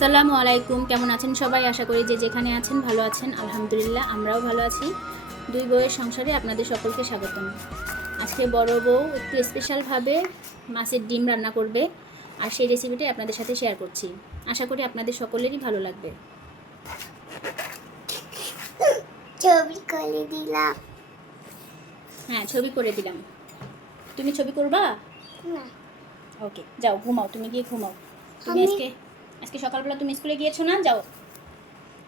আসসালামু আলাইকুম। কেমন আছেন সবাই? আশা করি যে যেখানে আছেন ভালো আছেন। আলহামদুলিল্লাহ আমরাও ভালো আছি। দুই বউয়ের সংসারে আপনাদের সকলকে স্বাগতম। আজকে বড় বউ একটু স্পেশালভাবে মাছের ডিম রান্না করবে, আর সেই রেসিপিটি আপনাদের সাথে শেয়ার করছি। আশা করি আপনাদের সকলেরই ভালো লাগবে। ছবি করে দিলাম। হ্যাঁ, ছবি করে দিলাম। তুমি ছবি করবা? না, ওকে, যাও ঘুমাও, তুমি গিয়ে ঘুমাও। তুমি আজকে সকালবেলা তুমি স্কুলে গিয়েছো না? যাও।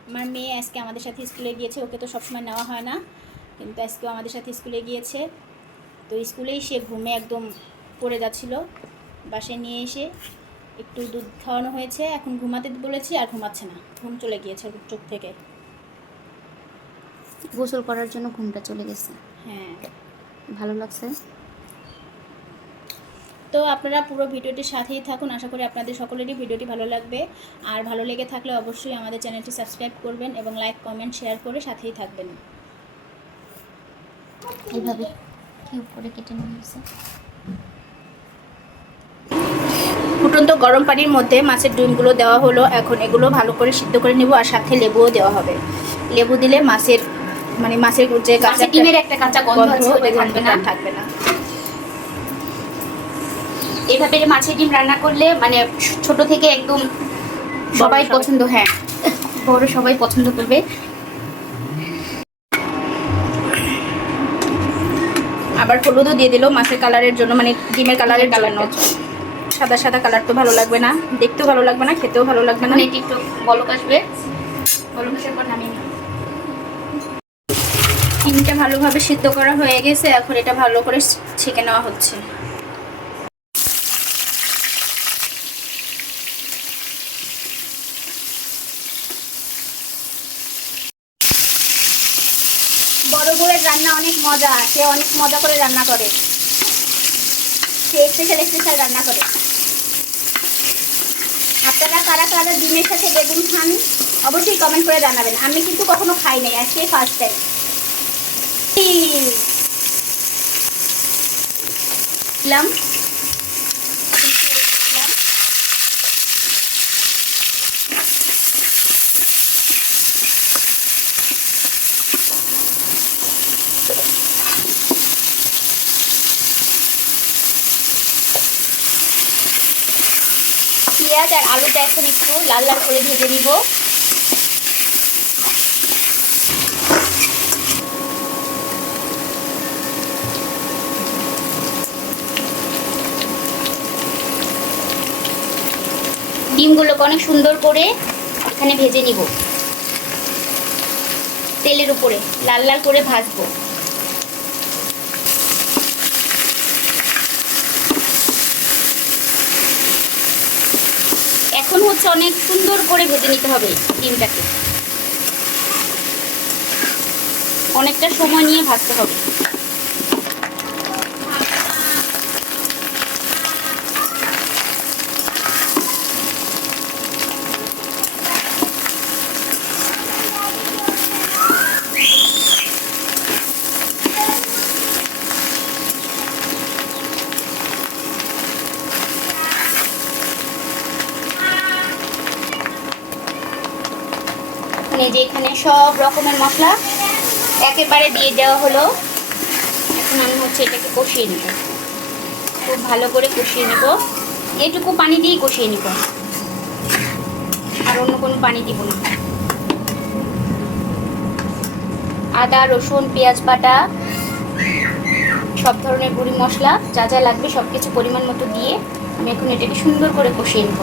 আমার মেয়ে আজকে আমাদের সাথে স্কুলে গিয়েছে। ওকে তো সবসময় নেওয়া হয় না, কিন্তু আজকেও আমাদের সাথে স্কুলে গিয়েছে। তো স্কুলেই সে ঘুমে একদম পড়ে যাচ্ছিল। বাসায় নিয়ে এসে একটু দুধ খাওয়ানো হয়েছে, এখন ঘুমাতে বলেছি, আর ঘুমাচ্ছে না, ঘুম চলে গিয়েছে ওর চোখ থেকে। গোসল করার জন্য ঘুমটা চলে গেছে। হ্যাঁ, ভালো লাগছে। তো আপনারা পুরো ভিডিওটির সাথেই থাকুন। আশা করি আপনাদের সকলেরই ভিডিওটি ভালো লাগবে। আর ভালো লেগে থাকলে অবশ্যই আমাদের চ্যানেলটি সাবস্ক্রাইব করবেন এবং লাইক, কমেন্ট, শেয়ার করে সাথেই থাকবেন। এইভাবে কি উপরে কেটে নিয়েছে। ফুটন্ত গরম পানির মধ্যে মাছের ডিমগুলো দেওয়া হলো। এখন এগুলো ভালো করে সিদ্ধ করে নেব, আর সাথে লেবুও দেওয়া হবে। লেবু দিলে মাছের যে কাঁচা ডিমের একটা কাঁচা গন্ধ আছে, ওটা থাকবে না। এইভাবে মাছের ডিম রান্না করলে মানে ছোট থেকে একদম সবাই পছন্দ, হ্যাঁ বড় সবাই পছন্দ করবে। আবার হলুদও দিয়ে দিল মাছের কালারের জন্য, মানে ডিমের কালারের জন্য। সাদা সাদা কালার তো ভালো লাগবে না, দেখতেও ভালো লাগবে না, খেতেও ভালো লাগবে না। এটি একটু বলক আসবে, বলক আসার পর নামিয়ে নিই। ডিমটা ভালোভাবে সিদ্ধ করা হয়ে গেছে, এখন এটা ভালো করে ছেঁকে নেওয়া হচ্ছে। বড় বউয়ের রান্না অনেক মজা, সে অনেক মজা করে রান্না করে, সে স্পেশাল রান্না করে। আপনারা কারা কারা ডিমের সাথে বেগুন খান অবশ্যই কমেন্ট করে জানাবেন। আমি কিন্তু কখনো খাই নাই, আজকে ফার্স্ট টাইম। দিলাম পেঁয়াজ আর আলুটা এখন একটু লাল লাল করে ভেজে নিব। ডিমগুলোকে অনেক সুন্দর করে এখানে ভেজে নিব, তেলের উপরে লাল লাল করে ভাজবো। এখন হচ্ছে অনেক সুন্দর করে ভেজে নিতে হবে ডিমটাকে, অনেকটা সময় নিয়ে ভাজতে হবে। যে এখানে সব রকমের মশলা একেবারে দিয়ে দেওয়া হলো। এখন আমি হচ্ছে এটাকে কষিয়ে নেব, খুব ভালো করে কষিয়ে নেব। এটুকু পানি দিয়েই কষিয়ে নেব, আর অন্য কোনো পানি দিব না। আদা, রসুন, পেঁয়াজ বাটা, সব ধরনের গুঁড়ি মশলা যা যা লাগবে সব কিছু পরিমাণ মতো দিয়ে আমি এখন এটাকে সুন্দর করে কষিয়ে নেব।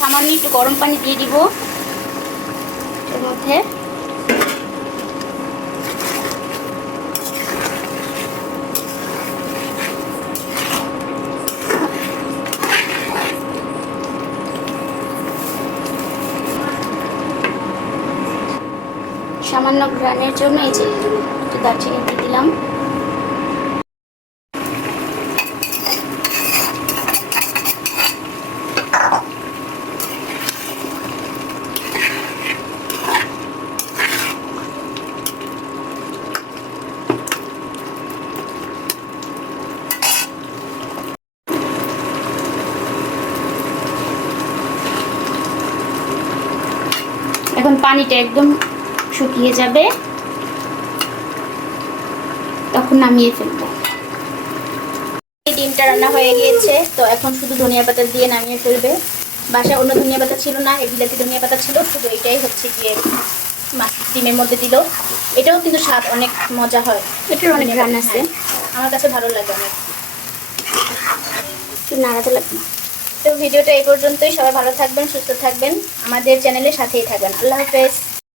সামান্য একটু গরম পানি দিয়ে দিব এর মধ্যে। সামান্য ঘ্রাণের জন্য এই যে একটু দারচিনি দিয়ে দিলাম। এখন পানিটা একদম শুকিয়ে যাবে, তখন নামিয়ে ফেলবো। এই ডিমটা রান্না হয়ে গিয়েছে, তো এখন শুধু ধনিয়া পাতা দিয়ে নামিয়ে ফেলবে। বাসায় অন্য ধনিয়া পাতা ছিল না, এই বিলাতি ধনিয়া পাতা ছিল, শুধু এটাই হচ্ছে গিয়ে মাছ ডিমের মধ্যে দিল। এটাও কিন্তু স্বাদ অনেক মজা হয়, এটার অনেক ঘ্রাণ আছে। আমার কাছে ভালো লাগে অনেক। একটু নাড়াতে লাগবে। তো ভিডিওটা এই পর্যন্তই। সবাই ভালো থাকবেন, সুস্থ থাকবেন, আমাদের চ্যানেলের সাথেই থাকবেন। আল্লাহ হাফেজ।